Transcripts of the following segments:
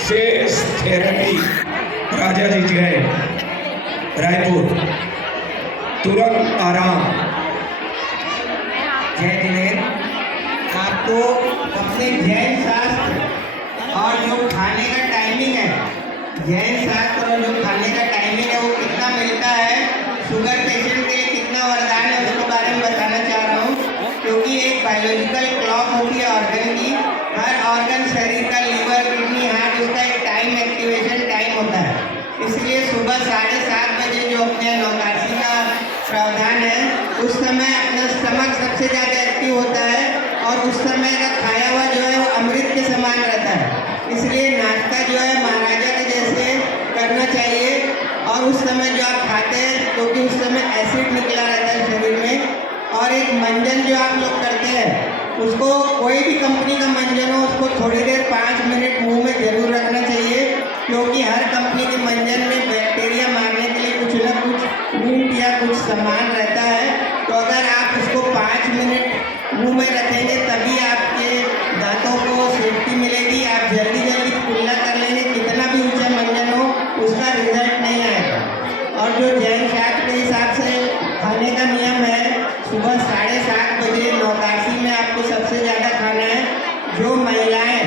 शेष थेरेपी राजा जी जय रायपुर तुरंत आराम। जय जिनेन्द्र, आपको अपने जैन शास्त्र और जो खाने का टाइमिंग है, जैन शास्त्र और जो खाने का टाइमिंग है वो कितना मिलता है, शुगर पेशेंट के लिए कितना वरदान है, उसके बारे में बताना चाह रहा हूँ। क्योंकि एक बायोलॉजिकल क्लॉक होती है ऑर्गन की, हर ऑर्गन शरीर का लीवर किडनी हार्ट उसका एक टाइम एक्टिवेशन टाइम होता है। इसलिए सुबह 7:30 बजे जो अपने नौकाशी का प्रावधान है उस समय अपना स्टमक सबसे ज़्यादा एक्टिव होता है और उस समय का खाया हुआ जो है वो अमृत के समान रहता है। इसलिए नाश्ता जो है महाराजा के जैसे करना चाहिए और उस समय जो आप खाते हैं क्योंकि उस समय एसिड निकला रहता है शरीर में। और एक मंजन जो आप लोग करते हैं उसको कोई भी कंपनी का मंजन हो उसको थोड़ी देर 5 मिनट मुंह में जरूर रखना चाहिए, क्योंकि हर कंपनी के मंजन में बैक्टीरिया मारने के लिए कुछ ना कुछ मिंट या कुछ सामान रहता है। तो अगर आप उसको 5 मिनट मुंह में रखेंगे तभी आपके दांतों को सेफ्टी मिलेगी। आप जल्दी जल्दी कुल्ला कर लेंगे, कितना भी ऊंचा मंजन हो उसका रिजल्ट नहीं आएगा। और जो जैन शास्त्र के हिसाब से खाने का नियम है, सुबह 7:30 बजे नौकाशी में आपको सबसे ज़्यादा खाना है। जो महिलाएं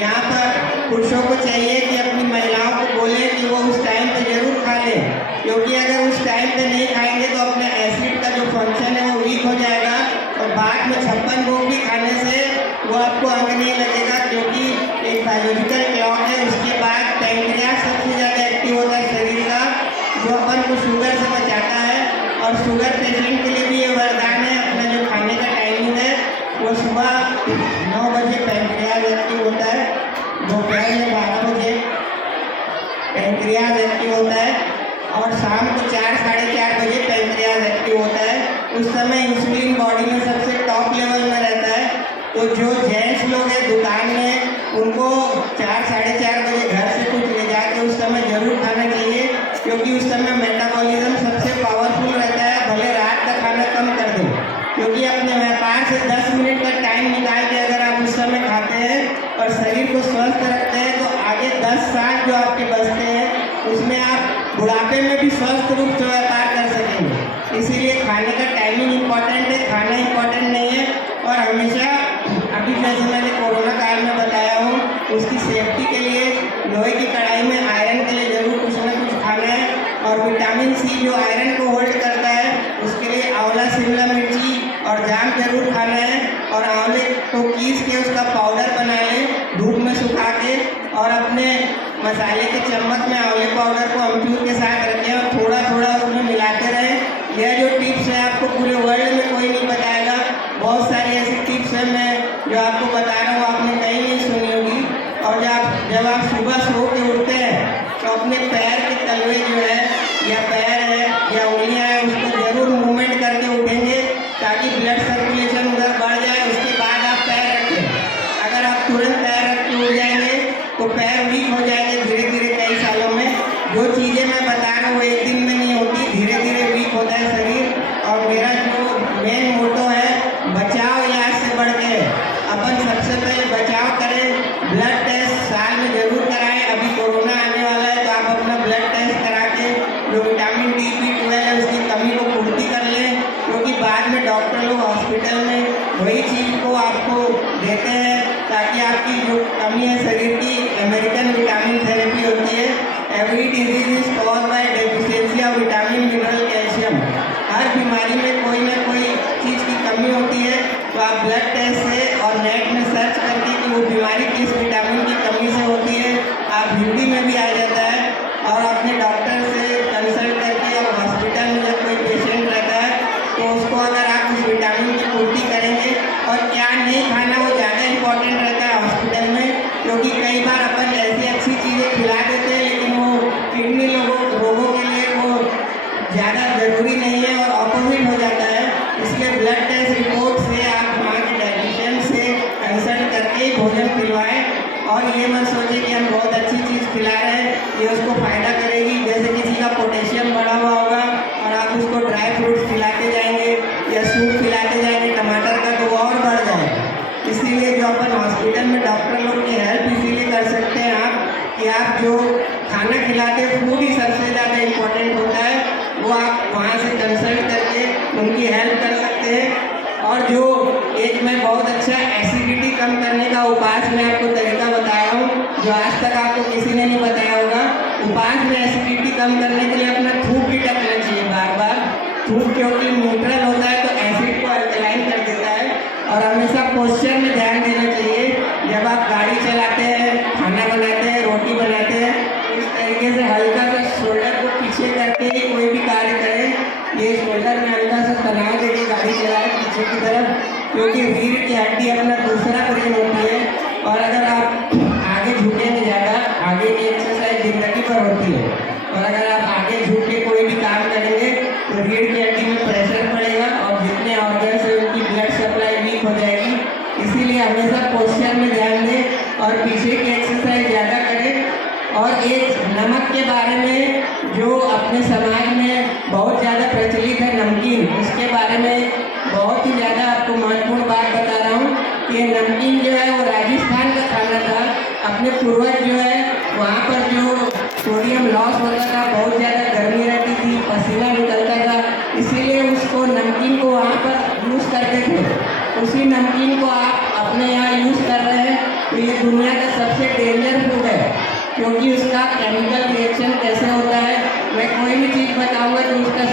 यहाँ पर पुरुषों को चाहिए कि अपनी महिलाओं को बोले कि वो उस टाइम पे जरूर खा लें, क्योंकि अगर उस टाइम पे नहीं खाएंगे तो अपने एसिड का जो फंक्शन है वो वीक हो जाएगा और बाद में 56 भोग भी खाने से वो आपको अंग नहीं लगेगा, क्योंकि एक बायोलॉजिकल क्लॉक है। उसके बाद पैंक्रियास सबसे ज़्यादा एक्टिव होता है शरीर का, जो अपन को शुगर से बचाता है। और शुगर पेशेंट के लिए भी ये वरदान है, अपना जो खाने का टाइमिंग है वो सुबह 9 बजे पैंक्रियास एक्टिव होता है, दोपहर में 12 बजे पैंक्रियास एक्टिव होता है और शाम को 4 साढ़े 4 बजे पैंक्रियास एक्टिव होता है। उस समय इंसुलिन बॉडी में सबसे टॉप लेवल में रहता है। तो जो जेंट्स लोग हैं दुकान में उनको 4 साढ़े 4 बजे घर से कुछ ले जाके उस समय जरूर खाना चाहिए, क्योंकि उस समय मेटाबॉलिज्म सबसे पावरफुल रहता है। भले रात का खाना कम कर दें, क्योंकि अपने व्यापार से 10 मिनट का टाइम निकाल के अगर आप उस समय खाते हैं और शरीर को स्वस्थ रखते हैं तो आगे 10 साल जो आपके बचते हैं उसमें आप बुढ़ापे में भी स्वस्थ रूप से व्यापार कर सकेंगे। इसीलिए खाने का टाइमिंग इम्पॉर्टेंट है, खाना इम्पॉर्टेंट नहीं है। और हमेशा अभी जैसे मैंने कोरोना काल में बताया हूँ, उसकी सेफ्टी के लिए लोहे की कढ़ाई में आयरन के लिए जरूर कुछ ना कुछ खाना है। और विटामिन सी जो आयरन को होल्ड करता है उसके लिए आंवला, शिमला मिर्ची और जाम जरूर खाना है। और आंवले को पीस के उसका पाउडर बना लें धूप में सुखा के, और अपने मसाले के चम्मच में आंवले पाउडर को अमचूर के साथ रखें और थोड़ा थोड़ा उसमें मिलाते रहें। यह जो टिप्स है आपको पूरे वर्ल्ड में कोई नहीं बताएगा। बहुत सारी ऐसी टिप्स है मैं जो आपको बता रहा हूँ, आपने कहीं नहीं सुनी होगी। और जब आप सुबह सो के उठते हैं तो अपने पैर के तलवे जो है या पैर है या उंगलियाँ हैं उसको जरूर मूवमेंट करके उठेंगे, ताकि ब्लड सर्कुलेशन उधर बढ़ जाए। उसके बाद आप पैर रखें। अगर आप तुरंत पैर रख के उठ जाएंगे तो पैर वीक हो जाएंगे धीरे धीरे कई सालों में। जो चीज़ें मैं बता रहा हूँ एक दिन में नहीं होती, धीरे धीरे वीक होता है शरीर। और मेरा जो मेन मोटो है, बचाव इलाज से बढ़ के। अपन सबसे पहले बचाव करें, ब्लड टेस्ट साल में जरूर कराएं। अभी कोरोना आने वाला है तो आप अपना ब्लड टेस्ट करा के जो विटामिन डी, B12 है उसकी कमी को पूर्ति कर लें, क्योंकि बाद में डॉक्टर लोग हॉस्पिटल में वही चीज़ को आपको देते हैं ताकि आपकी जो कमी है शरीर की, अमेरिकन विटामिन थेरेपी होती है। Every disease is cause by deficiency of vitamin, mineral, calcium. हर बीमारी में कोई ना कोई चीज़ की कमी होती है। तो आप ब्लड टेस्ट से और नेट में सर्च करके कि वो बीमारी किस विटामिन की कमी से होती है, आप हिंदी में भी आ जाता है। और अपने डॉक्टर से कंसल्ट करके और हॉस्पिटल में जब कोई पेशेंट रहता है तो उसको अगर आप उस विटामिन की पूर्ति करेंगे। और क्या नहीं खाना वो ज़्यादा इम्पोर्टेंट रहता है हॉस्पिटल में, क्योंकि कई बार अपन ऐसी अच्छी चीज़ें खिला देते हैं लेकिन वो किडनी रोगों के लिए वो ज़्यादा ज़रूरी नहीं है और ऑपोजिट हो जाता है। इसलिए ब्लड टेस्ट रिपोर्ट से आप हमारे डाइटिशियन से कंसल्ट करके ही भोजन खिलवाएं। और ये मत सोचें कि हम बहुत अच्छी चीज़ खिला रहे हैं, ये उसको फ़ायदा करेगी। जैसे किसी का पोटेशियम बढ़ा हुआ होगा और आप उसको ड्राई फ्रूट्स खिलाते जाएंगे या सूप खिलाते जाएंगे टमाटर का, तो वो और बढ़ जाएगा। इसलिए आप जो खाना खिलाते हैं, फूड ही सबसे ज़्यादा इम्पोर्टेंट होता है, वो आप वहाँ से कंसल्ट करके उनकी हेल्प कर सकते हैं। और जो एक मैं बहुत अच्छा एसिडिटी कम करने का उपाय मैं आपको तरीका बताया हूँ, जो आज तक आपको किसी ने नहीं बताया होगा। उपाय में एसिडिटी कम करने के लिए अपना थूक भी टकना चाहिए बार बार। थूक क्योंकि न्यूट्रल होता है तो एसिड को अल्कलाइन कर देता है। और हमेशा पोस्चर में ध्यान देना चाहिए। जब आप गाड़ी चलाते हैं, खाना बनाते हैं, रोटी बनाते हैं, इस तरीके से हल्का सा शोल्डर को पीछे करके ही कोई भी कार्य करें। ये शोल्डर में हल्का सा तनाव देके गाड़ी चलाएं पीछे की तरफ, क्योंकि रीढ़ की हड्डी अपना दूसरा ब्रेन होती है। और अगर आप आगे झुकेंगे ज़्यादा, आगे की एक्सरसाइज जिंदगी पर होती है, और अगर आप आगे झुक के कोई भी काम करेंगे तो रीढ़ की हड्डी में प्रेशर पड़ेगा और जितने ऑर्गन्स है उनकी ब्लड सप्लाई वीक हो जाएगी। इसीलिए हमेशा पोस्चर में ध्यान दें और पीछे की एक्सरसाइज ज़्यादा करें। और एक नमक के बारे में जो अपने समाज में बहुत ज़्यादा प्रचलित है, नमकीन, इसके बारे में बहुत ही ज़्यादा आपको महत्वपूर्ण बात बता रहा हूँ कि नमकीन जो है वो राजस्थान का खाना था। अपने पूर्वज जो है वहाँ पर जो सोडियम लॉस होता था, बहुत ज़्यादा गर्मी रहती थी, पसीना निकलता था, इसीलिए उसको नमकीन को वहाँ पर यूज़ करते थे। उसी नमकीन को आप अपने यहाँ यूज़ कर रहे हैं, तो ये दुनिया का सबसे डेंजर फूड है, क्योंकि उसका केमिकल रिएक्शन कैसे होता है, मैं कोई भी चीज़ बताऊंगा तो उसका